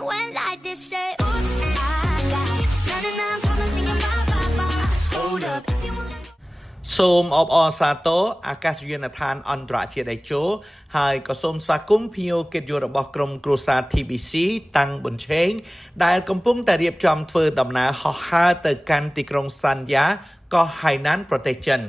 When like this say oops I lied na promising a bye bye bye hold up if you wanna សូមអបអរសាទរអាកាសយានដ្ឋានអន្តរជាតិដេជោហើយក៏សូមស្វាគមន៍ភ្ញៀវកិត្តិយសរបស់ក្រុមគ្រួសារ TBC តាំងប៊ុនឆេងដែលកំពុងតែរៀបចំធ្វើដំណើរហោះហើរទៅកាន់ទីក្រុងសាន់យ៉ាកោះហៃណានប្រទេសចិន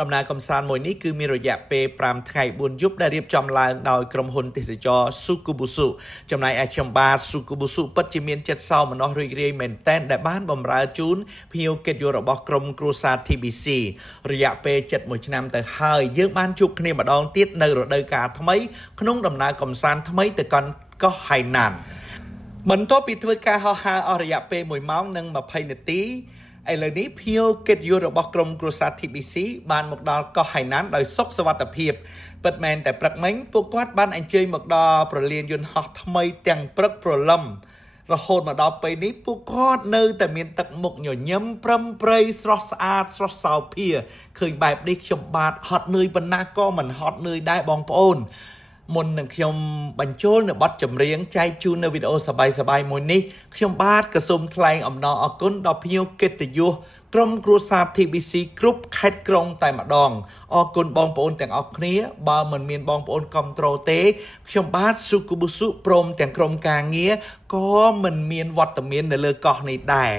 ដំណើរកំសាន្តមួយនេះគឺមានរយៈពេល5ថ្ងៃ4យប់ដែលរៀបចំឡើងដោយក្រុមហ៊ុនទេសចរ Sukubusu ចំណែកឯខ្ញុំបាទ Sukubusu ពិតជាមានចិត្តសោមនស្សរីករាយមែនទែនដែលបានបម្រើជូនភ្ញៀវកិត្តិយសរបស់ក្រុមគ្រួសារ TBC រយៈពេល71ឆ្នាំទៅហើយយើងបានជួបគ្នាម្ដងទៀតនៅរដូវកាលថ្មីក្នុងដំណើរកំសាន្តថ្មីទៅកាន់កោះហៃណានបន្ទាប់ពីធ្វើការហោះហើរអស់រយៈពេល1ម៉ោងនិង20នាទីឥឡូវនេះភ្ញៀវកិត្តិយសរបស់ក្រុមគ្រួសារ TBC បានមកដល់កោះហៃណានដោយសុខសុវត្ថិភាពពិតមែនតែព្រឹកមិញពួកគាត់បានអញ្ជើញមកដល់ប្រលានយន្តហោះថ្មីទាំងព្រឹកព្រលឹមរហូតមកដល់ពេលនេះពួកគាត់នៅតែមានទឹកមុខញញឹមប្រឹមប្រៃស្រស់ស្អាតស្រស់សោភាឃើញបែបនេះខ្ញុំបាទហត់នឿយប៉ុណ្ណាក៏មិនហត់នឿយដែរបងប្អូនមុននឹងខ្ញុំបញ្ចូលនៅបទចម្រៀងចែកជូននៅវីដេអូសប្បាយៗមួយនេះខ្ញុំបាទក៏សូមថ្លែងអំណរអគុណដល់ភ្ញៀវកិត្តិយសក្រុមគ្រួសារ TBC គ្រប់ខេត្តក្រុងតែម្ដងអរគុណបងប្អូនទាំងអស់គ្នាបើមិនមានបងប្អូនគាំទ្រទេខ្ញុំបាទ Sukubusu ព្រមទាំងក្រុមការងារក៏មិនមានវត្តមាននៅលើកោះនេះដែរ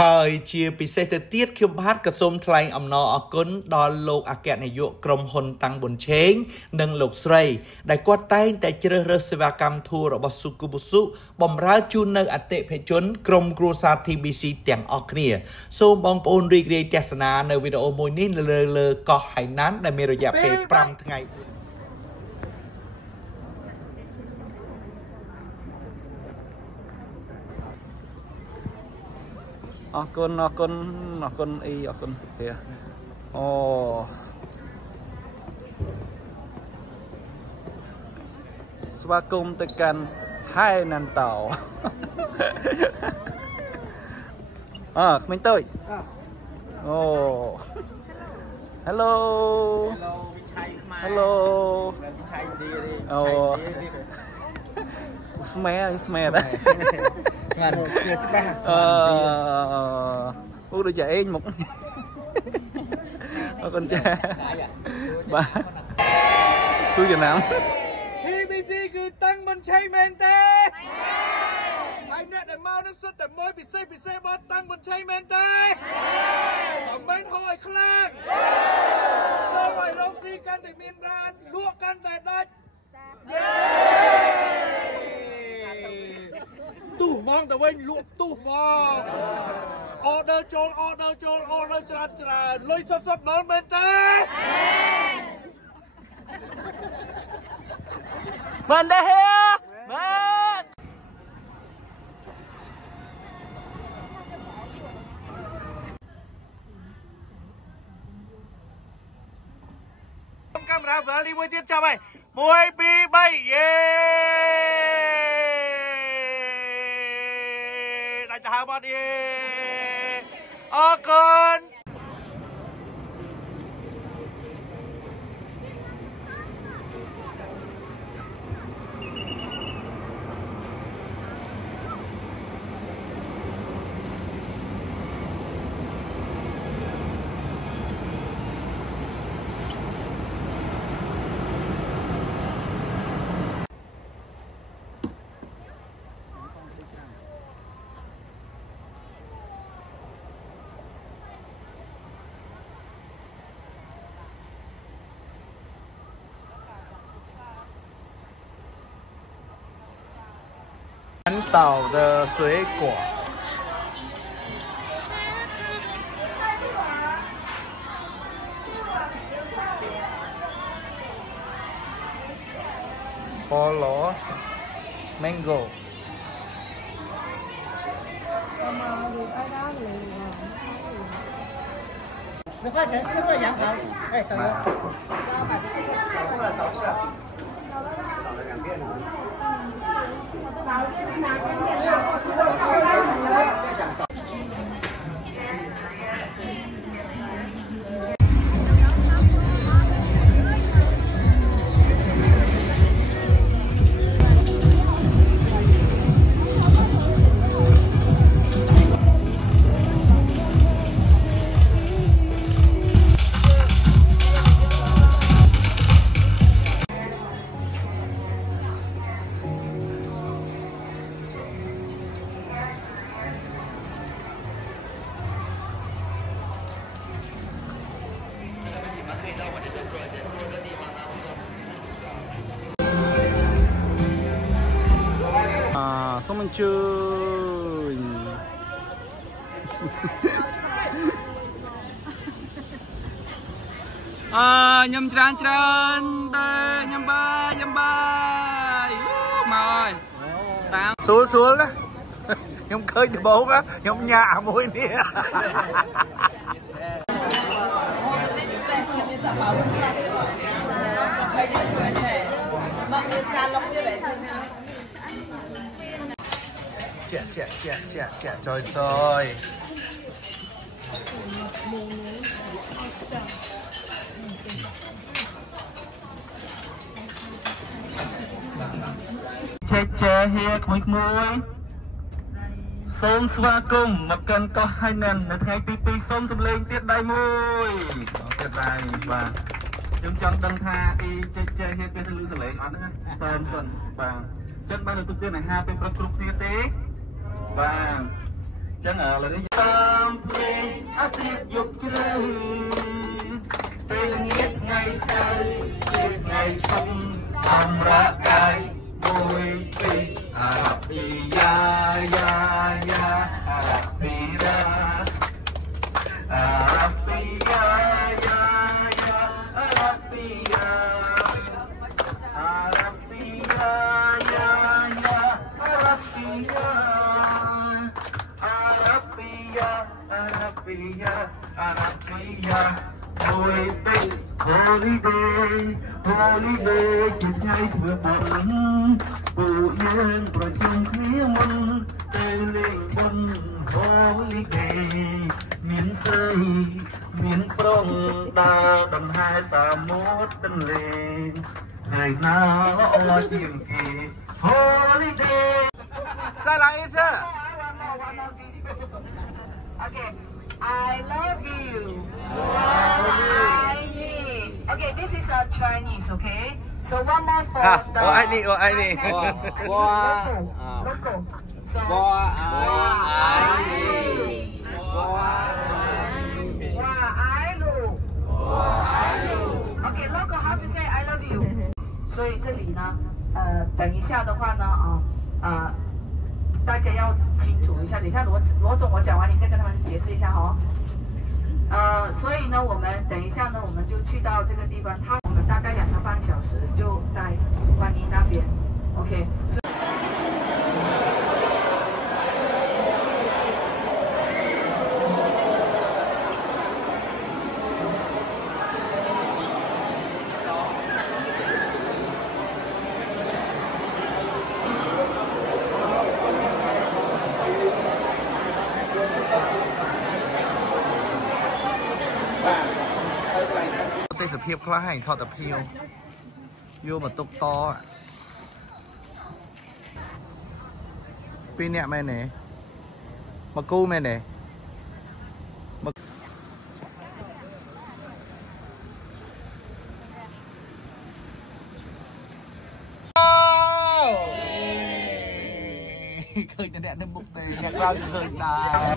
ហើយជាពិសេសទៅទៀតខ្ញុំបាទក៏សូមថ្លែងអំណរអគុណដល់លោកអគ្គនាយកក្រុមហ៊ុនតាំងប៊ុនឆេងនិងលោកស្រីដែលគាត់តែងតែជ្រើសរើសសេវាកម្មធូររបស់ Sukubusu បម្រើជូននៅអតិថិជនក្រុមគ្រួសារ TBC ទាំងអស់គ្នាសូមបងប្អូនរីករាយទស្សនានៅវីដេអូមួយនេះលើកោះហៃណានដែលមានរយៈពេល5ថ្ងៃអរគុណអរគុណអរគុណអីអរគុណអូស្វាគមន៍ទៅកាន់ហៃណានតោក្មេងតូចអូ Hello Hello អូស្មែដែរងាត់វាស្បាអូដូចជាអេងមកអរគុណចាបាទគឺចំណាំ TBC គឺតាំងមិនឆេងមែនទេហើយអ្នកដែលមកនឹងសុទ្ធតែមួយពិសេសបត់តាំងមិនឆេងមែនទេអត់មែនហៅឲ្យខ្លាំងសូមឲ្យរកស៊ីកាន់តែមានបានលក់កាន់តែដាច់ទូមកទៅវិញលក់ទូមក order ចូល order ច្រើនលុយសុទ្ធដល់មែនទេមែនទេមែនកាមេរ៉ាវ៉ាលីមួយទៀតចាប់ហើយ1 2 3យេដាច់ទៅហើយបាត់យេអរគុណ南岛的水果菠萝 mango 10块钱4个杨桃哎等着少了2遍សូមអញ្ជើញញ៉ាំច្រើនតែញ៉ាំបាយមកហើយតាមស្រួលណាខ្ញុំឃើញដំបូងខ្ញុំញ៉ាមួយនេះចាចយចេហៀក្មួយសូមស្វាគមន៍មកកាន់កោះហៃណាននៅថ្ងៃទី2សូមសម្លេងទៀតដៃមួយទៀតដៃបាទខ្ញុំចង់ដឹងថាអីចេហៀគេទៅលឺសម្លេងអត់ហ្នឹងសិនបាទចឹងបានទៅទៀតអាហារពេលព្រឹកគ្រប់គ្នាទេបាទចឹងឥឡូវនេះតាមព្រេងអាទិត្យយប់ជ្រៅពេលល្ងាចថ្ងៃសៅរ៍ជាថ្ងៃឈប់សម្រាប់កាយមួយពីរអារ៉ាពីយ៉ាអារ៉ាពីរ៉ាអារ៉ាពីយ៉ាអារ៉ាពីយ៉ាអារ៉ាពីយ៉ាអារ៉ាពីយ៉ាអារ៉ាពីយ៉ាអារ៉ាពីយ៉ាអារ៉ាពីយ៉ាមួយពីរ holiday ជាថ្ងៃធ្វើបុណ្យពួកយើងប្រជុំគ្នាមុនទៅលេងបុណ្យ holiday មានស្រីមានប្រុសដើរដង្ហែតាមមាត់ទន្លេថ្ងៃណាល្អជាងគេ holiday 再来一次 Okay, I love you. Okay, this is Chinese, okay? So one more for the... 我爱你 Local. So, 我爱你 Okay, local, how to say I love you? 所以这里呢，等一下的话呢，大家要清楚一下。等一下罗总我讲完，你再跟他们解释一下哈。所以呢，我们等一下呢，我们就去到这个地方，我们大概2个半小时就在万宁那边 ，OK。ទេសភាពខ្លះហើយថតតែភៀវយកមកទុកតពីរនាក់មែនទេមកគូមែនទេឃើញតែអ្នកនៅមុខទេអ្នកក្រោយឃើញដែរ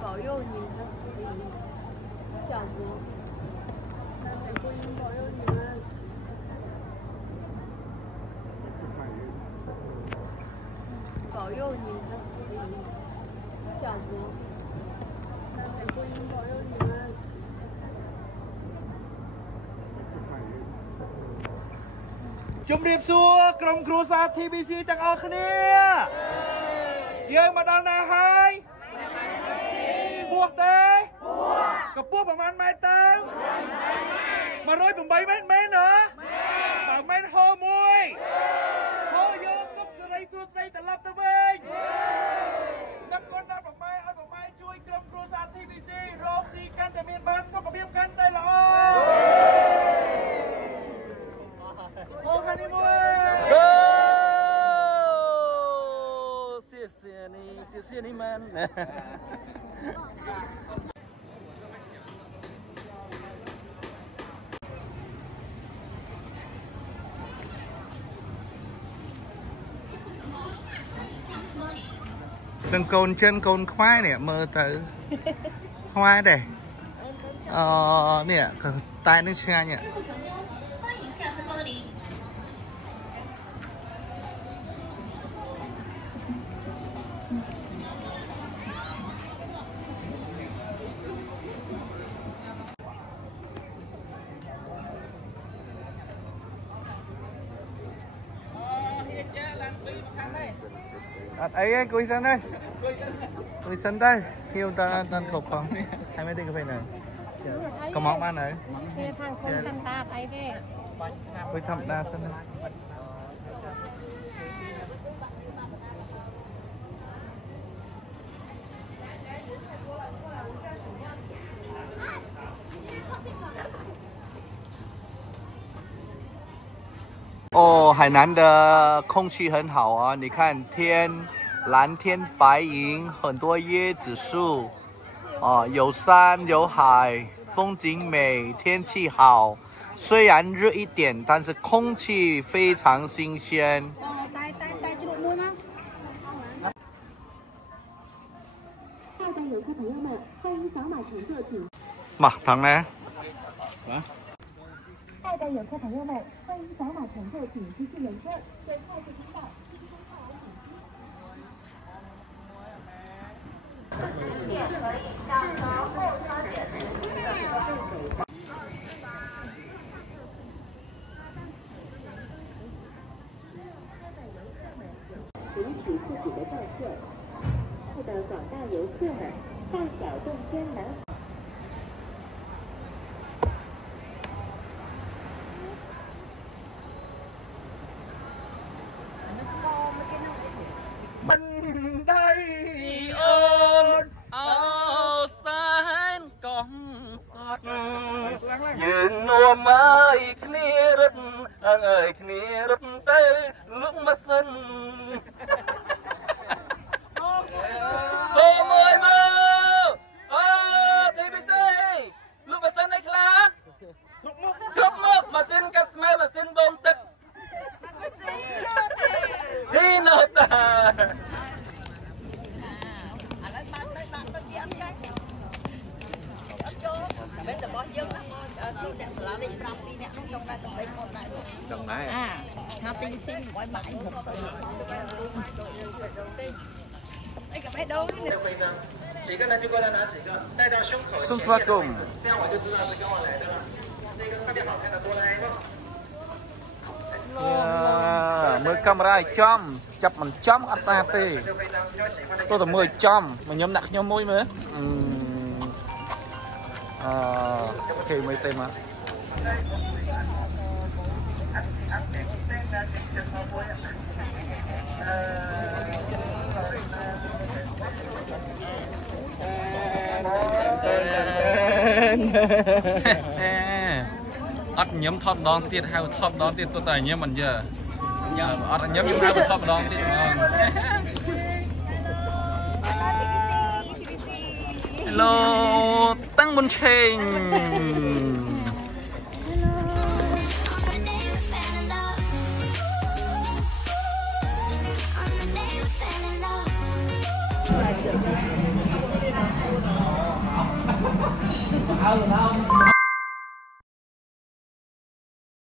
保佑你们小国，美国人保佑你们。ជំរាបសួរក្រុមគ្រួសារ TBC ទាំងអស់គ្នាយើងមកដល់ណាហើយពោះទេកម្ពស់ប្រហែលម៉ែត្រទៅ108ម៉ែត្រមែនហ៎បើមែនហោមួយហោយកសុខសេរីសួស្តីត្រឡប់ទៅវិញដឹកគាត់ដល់ប្រម៉ែឲ្យប្រម៉ែជួយក្រុមគ្រួសារ TBC រកស៊ីកាន់តែមានបានសុខភាពកាន់តែល្អ Từng côn chân côn khoai nè mơ tới khoai đây nè tay nó xe nhỉ ấy cùi sân đây cùi sân đây hiêu ta khẩu con hai mấy tên cà phê này có món ăn này thằng không sân ta ấy về cùi thăm đa sân đây哦，海南的空气很好啊！你看天蓝天白云，很多椰子树，有山有海，风景美，天气好。虽然热一点，但是空气非常新鲜。带这个摸吗？大的游客朋友们，欢迎扫码乘坐请。嘛，糖呢？爱的游客朋友们，欢迎扫码乘坐紧急智能车，最快捷通道。允许自己的照片。后的广大游客们，大小洞天南。Mình đây ôn áo sáng con sọtยืนนัวไม้คณีรถเอ่ยคณีรถเต้ลุกมาสินโอ้มวยมือทีพีซีลุกมาสินไอ้คลาลุกมุกมาสินกับสมัยมาสินบมตึกฮีโนตาbên từ bao nhiêu đó tôi đẹp là lên trăm đi nè nó trong đây một này trong này ha tinh sinh gọi mãi một đây cả bé đâu đi几个呢就过来拿几个带到胸口送什么贡这样我就知道是跟我来的了是一个特别好看的哆啦 A 梦មើលកាមេរ៉ាចំចាប់មិនចំអត់សាទេទោះតែមើលចំមកខ្ញុំដាក់ខ្ញុំមួយមើលអូខេមើលទេមកអត់ញ៉ាំថតម្ដងទៀតហៅថតម្ដងទៀតទោះតែញ៉ាំមិនយើអត់ញ៉ាំខ្ញុំហៅថតម្ដងទៀតហ្មង Hello តាំងមុនឆេង Hello